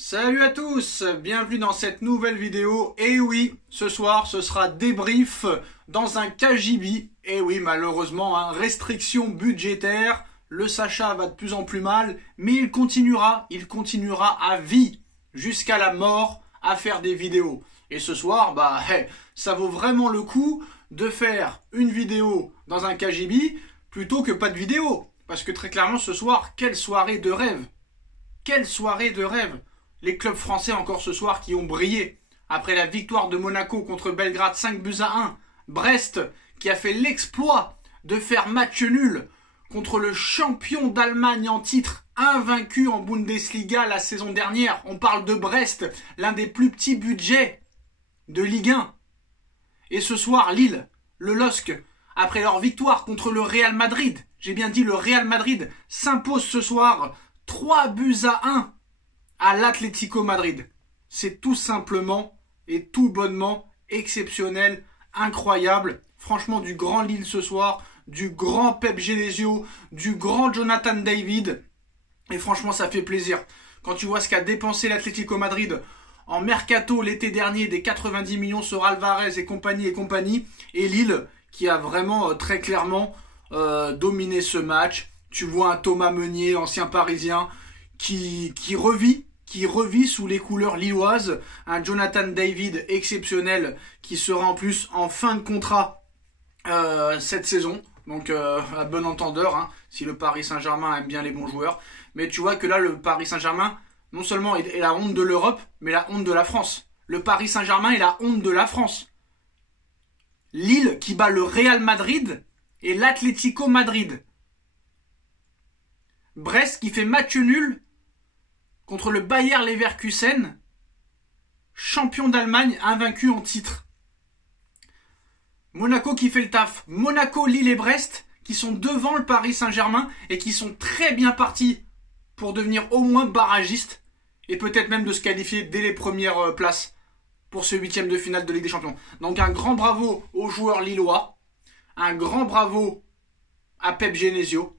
Salut à tous, bienvenue dans cette nouvelle vidéo. Et oui, ce soir ce sera débrief dans un KGB. Et oui, malheureusement, restriction budgétaire, le Sacha va de plus en plus mal, mais il continuera à vie, jusqu'à la mort, à faire des vidéos. Et ce soir, ça vaut vraiment le coup de faire une vidéo dans un KGB plutôt que pas de vidéo. Parce que très clairement ce soir, quelle soirée de rêve! Quelle soirée de rêve! Les clubs français encore ce soir qui ont brillé. Après la victoire de Monaco contre Belgrade 5-1. Brest qui a fait l'exploit de faire match nul contre le champion d'Allemagne en titre, invaincu en Bundesliga la saison dernière. On parle de Brest, l'un des plus petits budgets de Ligue 1. Et ce soir, Lille, le LOSC, après leur victoire contre le Real Madrid, j'ai bien dit le Real Madrid, s'impose ce soir 3-1 à l'Atlético Madrid. C'est tout simplement et tout bonnement exceptionnel, incroyable. Franchement, du grand Lille ce soir, du grand Pep Genesio, du grand Jonathan David. Et franchement, ça fait plaisir. Quand tu vois ce qu'a dépensé l'Atlético Madrid en mercato l'été dernier, des 90 millions sur Alvarez et compagnie. Et Lille qui a vraiment très clairement dominé ce match. Tu vois un Thomas Meunier, ancien parisien, qui revit sous les couleurs lilloises, un Jonathan David exceptionnel qui sera en plus en fin de contrat cette saison, donc à bon entendeur, si le Paris Saint-Germain aime bien les bons joueurs. Mais tu vois que là le Paris Saint-Germain non seulement est la honte de l'Europe, mais la honte de la France. Le Paris Saint-Germain est la honte de la France. Lille qui bat le Real Madrid et l'Atlético Madrid. Brest qui fait match nul contre le Bayer Leverkusen, champion d'Allemagne, invaincu en titre. Monaco qui fait le taf. Monaco, Lille et Brest qui sont devant le Paris Saint-Germain et qui sont très bien partis pour devenir au moins barragistes et peut-être même de se qualifier dès les premières places pour ce huitième de finale de Ligue des Champions. Donc un grand bravo aux joueurs lillois, un grand bravo à Pep Genesio,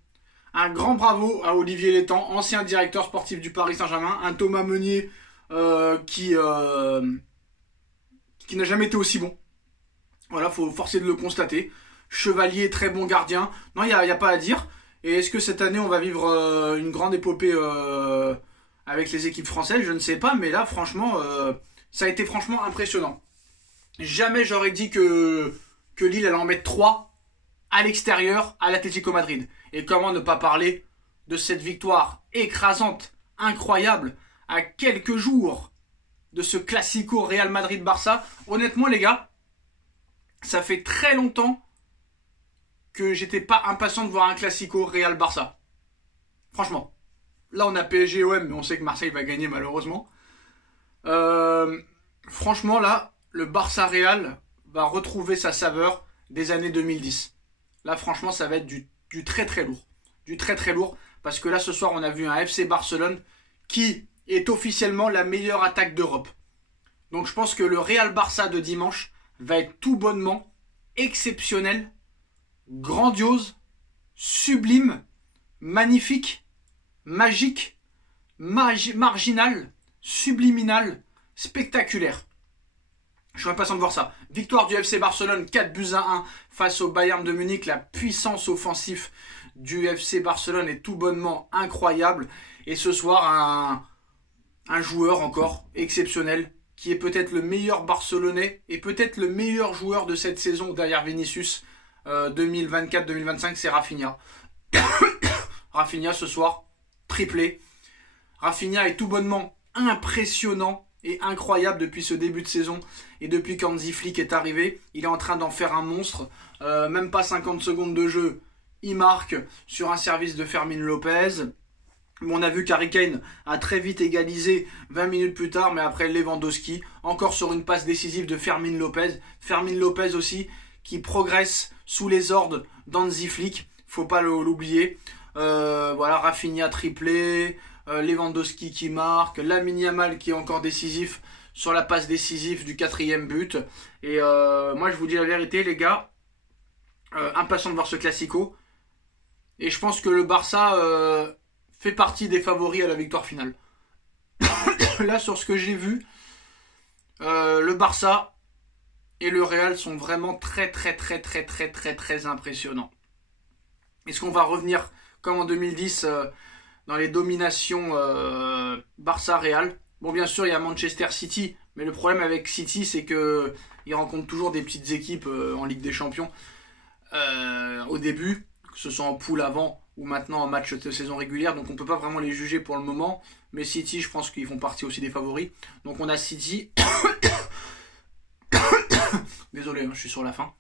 un grand bravo à Olivier Létang, ancien directeur sportif du Paris Saint-Germain, un Thomas Meunier qui n'a jamais été aussi bon. Voilà, faut forcer de le constater. Chevalier, très bon gardien. Non, il n'y a pas à dire. Et est-ce que cette année on va vivre une grande épopée avec les équipes françaises? Je ne sais pas, mais là franchement, ça a été franchement impressionnant. Jamais j'aurais dit que Lille allait en mettre 3 à l'extérieur à l'Atlético Madrid. Et comment ne pas parler de cette victoire écrasante, incroyable, à quelques jours de ce classico Real Madrid-Barça. Honnêtement les gars, ça fait très longtemps que j'étais pas impatient de voir un classico Real-Barça. Franchement. Là on a PSG-OM, mais on sait que Marseille va gagner malheureusement. Franchement là, le Barça-Real va retrouver sa saveur des années 2010. Là franchement ça va être du très très lourd. Du très très lourd. Parce que là ce soir on a vu un FC Barcelone qui est officiellement la meilleure attaque d'Europe. Donc je pense que le Real Barça de dimanche va être tout bonnement exceptionnel, grandiose, sublime, magnifique, magique, marginal, subliminal, spectaculaire. Je suis impatient de voir ça. Victoire du FC Barcelone 4-1 face au Bayern de Munich. La puissance offensive du FC Barcelone est tout bonnement incroyable. Et ce soir, un joueur encore exceptionnel qui est peut-être le meilleur Barcelonais et peut-être le meilleur joueur de cette saison derrière Vinicius 2024-2025, c'est Rafinha. Rafinha ce soir, triplé. Rafinha est tout bonnement impressionnant et incroyable depuis ce début de saison et depuis qu'Hansi Flick est arrivé. Il est en train d'en faire un monstre. Même pas 50 secondes de jeu, il marque sur un service de Fermin Lopez. On a vu qu'Harry Kane a très vite égalisé 20 minutes plus tard, mais après Lewandowski, encore sur une passe décisive de Fermin Lopez. Fermin Lopez aussi, qui progresse sous les ordres d'Hansi Flick, faut pas l'oublier. Voilà, Rafinha triplé, Lewandowski qui marque, Lamine Yamal qui est encore décisif sur la passe décisive du 4e but. Et moi je vous dis la vérité les gars, impatient de voir ce classico. Et je pense que le Barça fait partie des favoris à la victoire finale. là, sur ce que j'ai vu, le Barça et le Real sont vraiment très impressionnants. Est-ce qu'on va revenir comme en 2010 dans les dominations Barça-Real? Bon, bien sûr, il y a Manchester City, mais le problème avec City, c'est que il rencontre toujours des petites équipes en Ligue des Champions au début, que ce soit en poule avant ou maintenant en match de saison régulière, donc on ne peut pas vraiment les juger pour le moment. Mais City, je pense qu'ils font partie aussi des favoris. Donc on a City. Désolé, je suis sur la fin.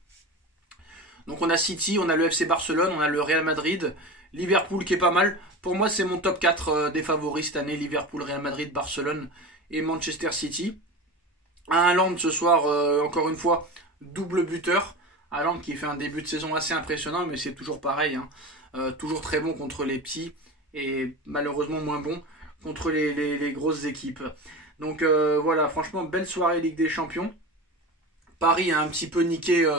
Donc on a City, on a le FC Barcelone, on a le Real Madrid, Liverpool qui est pas mal. Pour moi, c'est mon top 4 des favoris cette année. Liverpool, Real Madrid, Barcelone et Manchester City. Haaland ce soir, encore une fois, double buteur. Haaland qui fait un début de saison assez impressionnant, mais c'est toujours pareil. Toujours très bon contre les petits et malheureusement moins bon contre les grosses équipes. Donc voilà, franchement, belle soirée Ligue des Champions. Paris a un petit peu niqué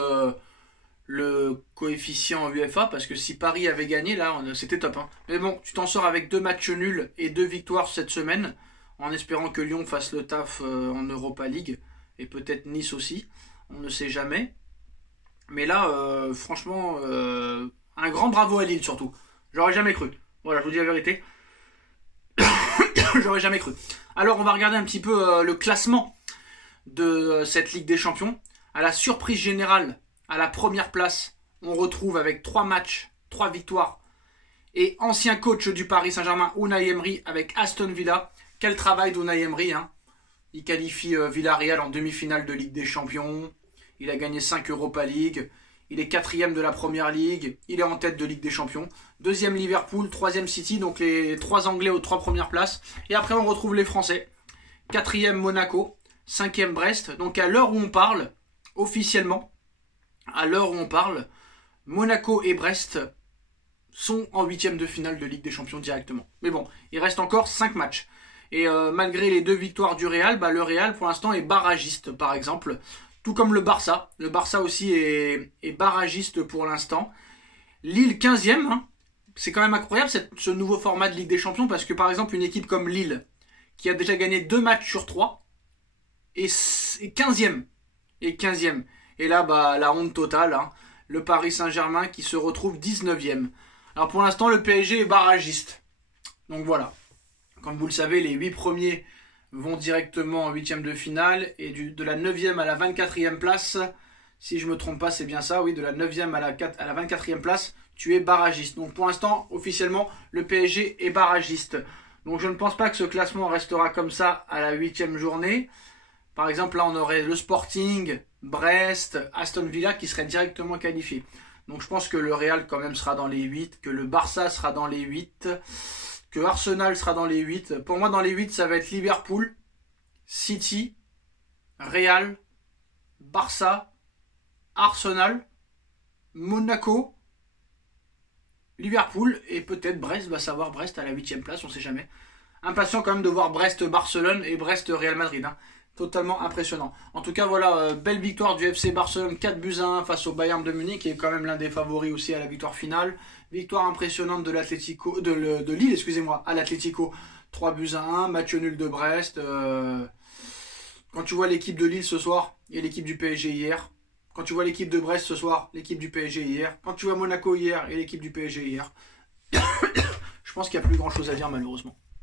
le coefficient UEFA, parce que si Paris avait gagné, là, c'était top. Mais bon, tu t'en sors avec 2 matchs nuls et 2 victoires cette semaine, en espérant que Lyon fasse le taf en Europa League, et peut-être Nice aussi, on ne sait jamais. Mais là, franchement, un grand bravo à Lille surtout. J'aurais jamais cru. Voilà, je vous dis la vérité. J'aurais jamais cru. Alors, on va regarder un petit peu le classement de cette Ligue des Champions. À la surprise générale, à la première place, on retrouve avec 3 matchs, 3 victoires, et ancien coach du Paris Saint-Germain, Unai Emery, avec Aston Villa. Quel travail d'Unai Emery, hein. Il qualifie Villarreal en demi-finale de Ligue des Champions. Il a gagné 5 Europa League. Il est 4e de la Première Ligue. Il est en tête de Ligue des Champions. 2e Liverpool, 3e City, donc les 3 Anglais aux 3 premières places. Et après, on retrouve les Français. 4e Monaco, 5e Brest. Donc à l'heure où on parle, officiellement, à l'heure où on parle, Monaco et Brest sont en 8e de finale de Ligue des Champions directement. Mais bon, il reste encore 5 matchs. Et malgré les 2 victoires du Real, le Real pour l'instant est barragiste par exemple. Tout comme le Barça. Le Barça aussi est barragiste pour l'instant. Lille 15e. Hein. C'est quand même incroyable ce nouveau format de Ligue des Champions, parce que par exemple une équipe comme Lille, qui a déjà gagné 2 matchs sur 3, est 15e. Et 15e. Et là, la honte totale. Hein. Le Paris Saint-Germain qui se retrouve 19e. Alors pour l'instant, le PSG est barragiste. Donc voilà. Comme vous le savez, les 8 premiers vont directement en 8e de finale. Et de la 9e à la 24e place, si je ne me trompe pas, c'est bien ça. Oui, de la 9e à la 24e place, tu es barragiste. Donc pour l'instant, officiellement, le PSG est barragiste. Donc je ne pense pas que ce classement restera comme ça à la 8e journée. Par exemple, là, on aurait le Sporting, Brest, Aston Villa qui seraient directement qualifiés. Donc je pense que le Real quand même sera dans les 8, que le Barça sera dans les 8, que Arsenal sera dans les 8. Pour moi, dans les 8, ça va être Liverpool, City, Real, Barça, Arsenal, Monaco, Liverpool et peut-être Brest, va savoir Brest à la 8e place, on ne sait jamais. Impatient quand même de voir Brest-Barcelone et Brest-Real Madrid. Hein. Totalement impressionnant. En tout cas, voilà, belle victoire du FC Barcelone, 4-1 face au Bayern de Munich, qui est quand même l'un des favoris aussi à la victoire finale. Victoire impressionnante de l'Atlético, de Lille, excusez-moi, à l'Atlético, 3-1, match nul de Brest. Quand tu vois l'équipe de Lille ce soir et l'équipe du PSG hier, quand tu vois l'équipe de Brest ce soir, l'équipe du PSG hier, quand tu vois Monaco hier et l'équipe du PSG hier, je pense qu'il n'y a plus grand chose à dire malheureusement.